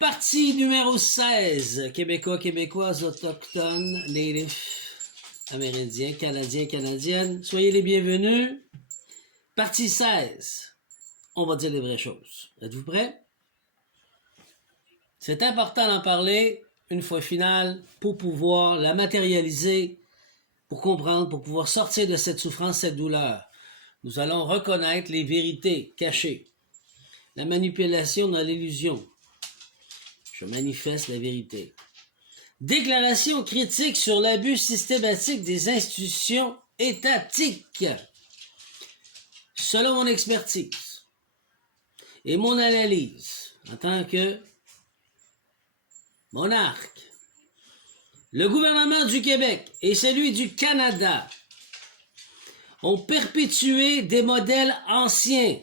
Partie numéro 16, Québécois, Québécoises, Autochtones, Natifs, Amérindiens, Canadiens, Canadiennes. Soyez les bienvenus. Partie 16, on va dire les vraies choses. Êtes-vous prêts? C'est important d'en parler une fois finale pour pouvoir la matérialiser, pour comprendre, pour pouvoir sortir de cette souffrance, cette douleur. Nous allons reconnaître les vérités cachées, la manipulation dans l'illusion. Je manifeste la vérité. Déclaration critique sur l'abus systématique des institutions étatiques. Selon mon expertise et mon analyse en tant que monarque, le gouvernement du Québec et celui du Canada ont perpétué des modèles anciens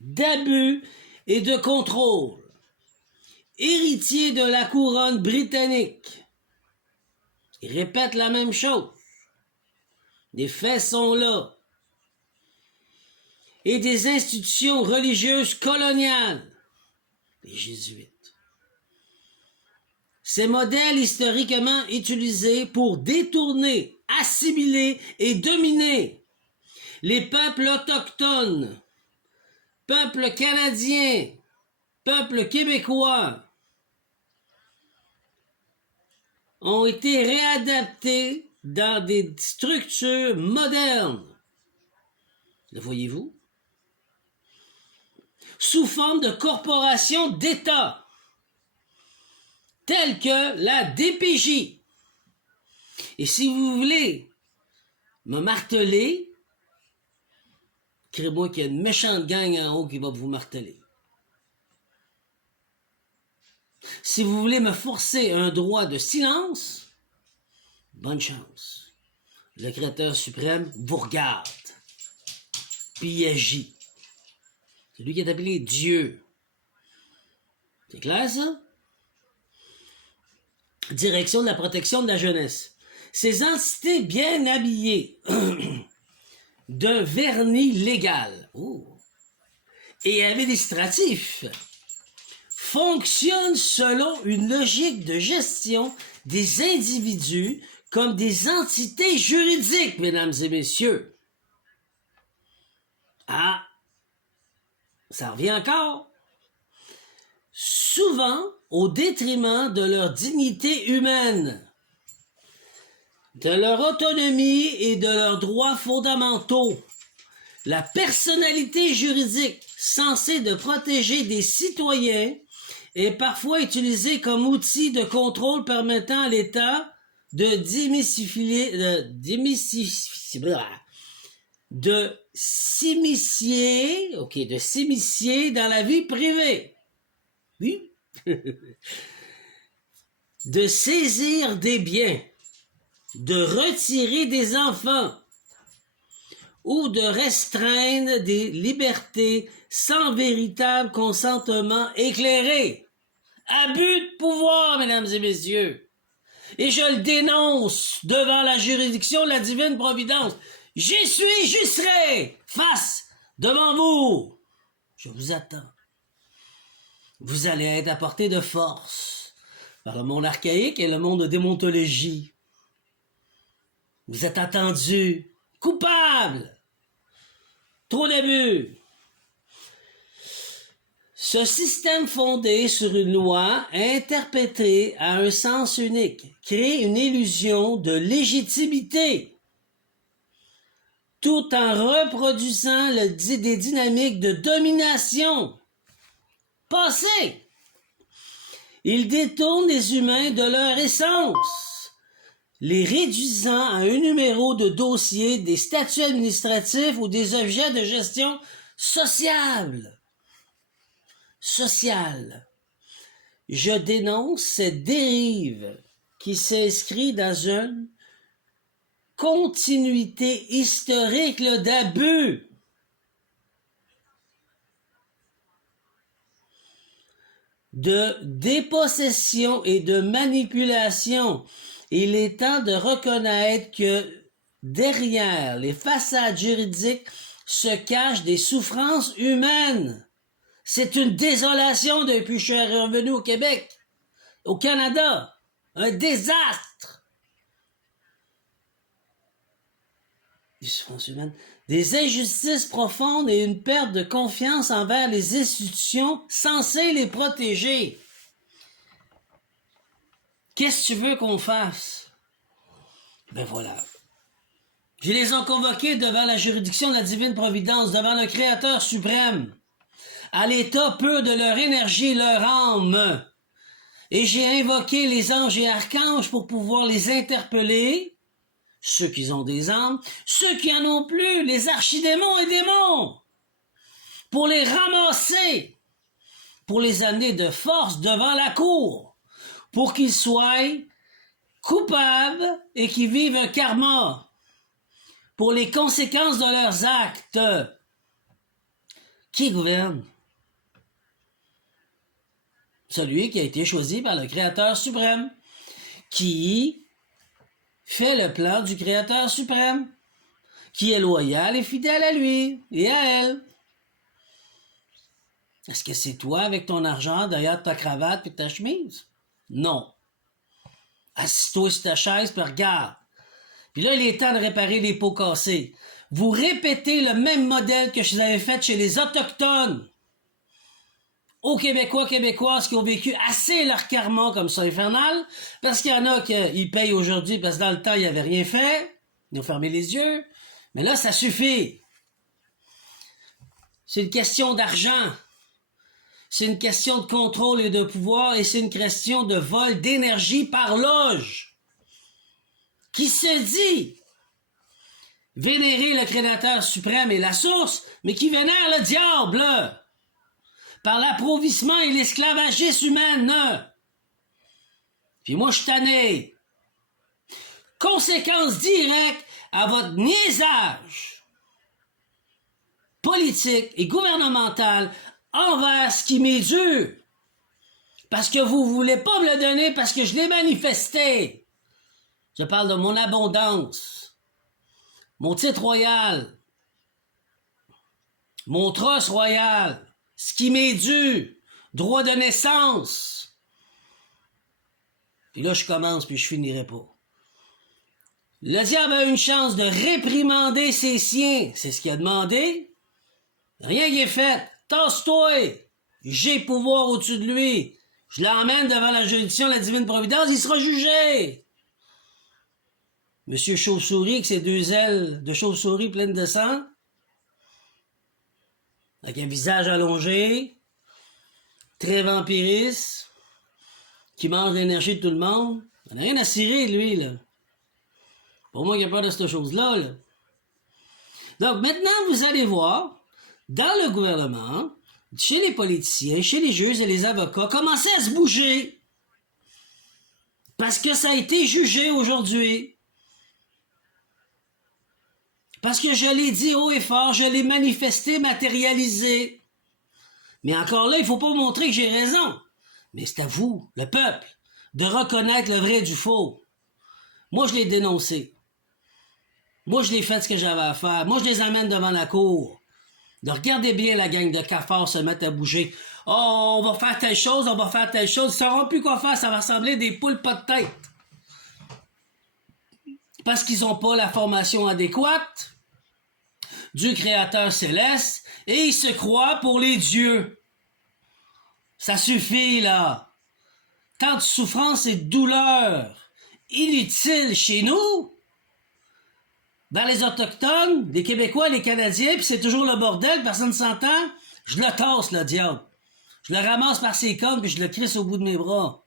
d'abus et de contrôle, héritiers de la couronne britannique. Ils répètent la même chose. Les faits sont là. Et des institutions religieuses coloniales, les jésuites. Ces modèles historiquement utilisés pour détourner, assimiler et dominer les peuples autochtones, peuples canadiens, peuples québécois, ont été réadaptés dans des structures modernes. Le voyez-vous? Sous forme de corporations d'État, telles que la DPJ. Et si vous voulez me marteler, créez-moi qu'il y a une méchante gang en haut qui va vous marteler. Si vous voulez me forcer un droit de silence, bonne chance. Le Créateur suprême vous regarde, puis il agit. C'est lui qui est appelé Dieu. C'est clair, ça? Direction de la protection de la jeunesse. Ces entités bien habillées d'un vernis légal et administratif fonctionnent selon une logique de gestion des individus comme des entités juridiques, mesdames et messieurs. Ah, ça revient encore. Souvent au détriment de leur dignité humaine, de leur autonomie et de leurs droits fondamentaux. La personnalité juridique censée de protéger des citoyens est parfois utilisée comme outil de contrôle permettant à l'État de s'immiscier dans la vie privée. Oui. De saisir des biens, de retirer des enfants ou de restreindre des libertés sans véritable consentement éclairé. Abus de pouvoir, mesdames et messieurs. Et je le dénonce devant la juridiction de la divine providence. J'y suis, j'y serai, face devant vous. Je vous attends. Vous allez être à portée de force par le monde archaïque et le monde de déontologie. Vous êtes attendus, coupables, trop d'abus. Ce système fondé sur une loi interprétée à un sens unique crée une illusion de légitimité, tout en reproduisant des dynamiques de domination passées. Il détourne les humains de leur essence, les réduisant à un numéro de dossier, des statuts administratifs ou des objets de gestion sociale. Je dénonce cette dérive qui s'inscrit dans une continuité historique d'abus. De dépossession et de manipulation. Il est temps de reconnaître que derrière les façades juridiques se cachent des souffrances humaines. C'est une désolation depuis que je suis revenu au Québec, au Canada. Un désastre. Des injustices profondes et une perte de confiance envers les institutions censées les protéger. Qu'est-ce que tu veux qu'on fasse? Ben voilà. Je les ai convoqués devant la juridiction de la divine providence, devant le Créateur suprême. À l'état peu de leur énergie et leur âme. Et j'ai invoqué les anges et archanges pour pouvoir les interpeller, ceux qui ont des âmes, ceux qui en ont plus, les archidémons et démons, pour les ramasser, pour les amener de force devant la cour, pour qu'ils soient coupables et qu'ils vivent un karma, pour les conséquences de leurs actes. Qui gouverne? Celui qui a été choisi par le Créateur suprême, qui fait le plan du Créateur suprême, qui est loyal et fidèle à lui et à elle. Est-ce que c'est toi avec ton argent derrière ta cravate et ta chemise? Non. Assis-toi sur ta chaise puis regarde. Puis là, il est temps de réparer les pots cassés. Vous répétez le même modèle que je vous avais fait chez les Autochtones. Aux Québécois, Québécoises qui ont vécu assez leur karma comme ça infernal, parce qu'il y en a qui payent aujourd'hui parce que dans le temps, ils n'avaient rien fait. Ils ont fermé les yeux. Mais là, ça suffit. C'est une question d'argent. C'est une question de contrôle et de pouvoir, et c'est une question de vol d'énergie par loge. Qui se dit vénérer le Créateur suprême et la source, mais qui vénère le diable par l'appauvrissement et l'esclavagisme humain. Puis moi, je suis tanné. Conséquence directe à votre niaisage politique et gouvernemental envers ce qui m'est dû. Parce que vous ne voulez pas me le donner parce que je l'ai manifesté. Je parle de mon abondance, mon titre royal, mon trosse royal, ce qui m'est dû, droit de naissance. Puis là, je commence, puis je finirai pas. Le diable a une chance de réprimander ses siens. C'est ce qu'il a demandé. Rien qui est fait. Tasse-toi. J'ai pouvoir au-dessus de lui. Je l'emmène devant la juridiction de la divine providence, il sera jugé. Monsieur Chauve-souris, avec ses 2 ailes de chauve-souris pleines de sang, avec un visage allongé, très vampiriste, qui mange l'énergie de tout le monde. Il n'a rien à cirer, lui, là. Pour moi, il n'y a pas de cette chose-là, là. Donc, maintenant, vous allez voir, dans le gouvernement, chez les politiciens, chez les juges et les avocats, commencer à se bouger. Parce que ça a été jugé aujourd'hui. Parce que je l'ai dit haut et fort, je l'ai manifesté, matérialisé. Mais encore là, il ne faut pas montrer que j'ai raison. Mais c'est à vous, le peuple, de reconnaître le vrai du faux. Moi, je l'ai dénoncé. Moi, je l'ai fait ce que j'avais à faire. Moi, je les amène devant la cour. De regarder bien la gang de cafards se mettre à bouger. Oh, on va faire telle chose, on va faire telle chose. Ils ne sauront plus quoi faire, ça va ressembler des poules pas de tête. Parce qu'ils n'ont pas la formation adéquate du Créateur céleste et ils se croient pour les dieux. Ça suffit, là. Tant de souffrance et de douleur inutiles chez nous, dans les Autochtones, les Québécois, les Canadiens, puis c'est toujours le bordel, personne ne s'entend, je le tasse, le diable. Je le ramasse par ses cornes, puis je le crisse au bout de mes bras.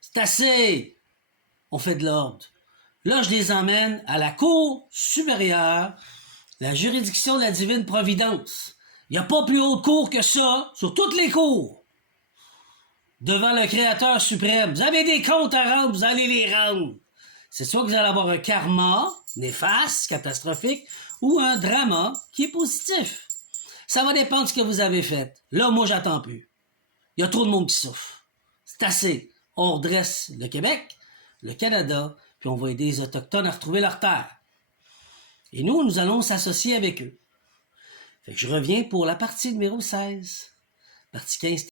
C'est assez. On fait de l'ordre. Là, je les emmène à la Cour supérieure, la juridiction de la divine providence. Il n'y a pas plus haute cour que ça, sur toutes les cours. Devant le Créateur suprême. Vous avez des comptes à rendre, vous allez les rendre. C'est soit que vous allez avoir un karma néfaste, catastrophique, ou un drama qui est positif. Ça va dépendre de ce que vous avez fait. Là, moi, j'attends plus. Il y a trop de monde qui souffre. C'est assez. On redresse le Québec, le Canada, puis on va aider les Autochtones à retrouver leur terre. Et nous allons s'associer avec eux. Fait que je reviens pour la partie numéro 16. Partie 15,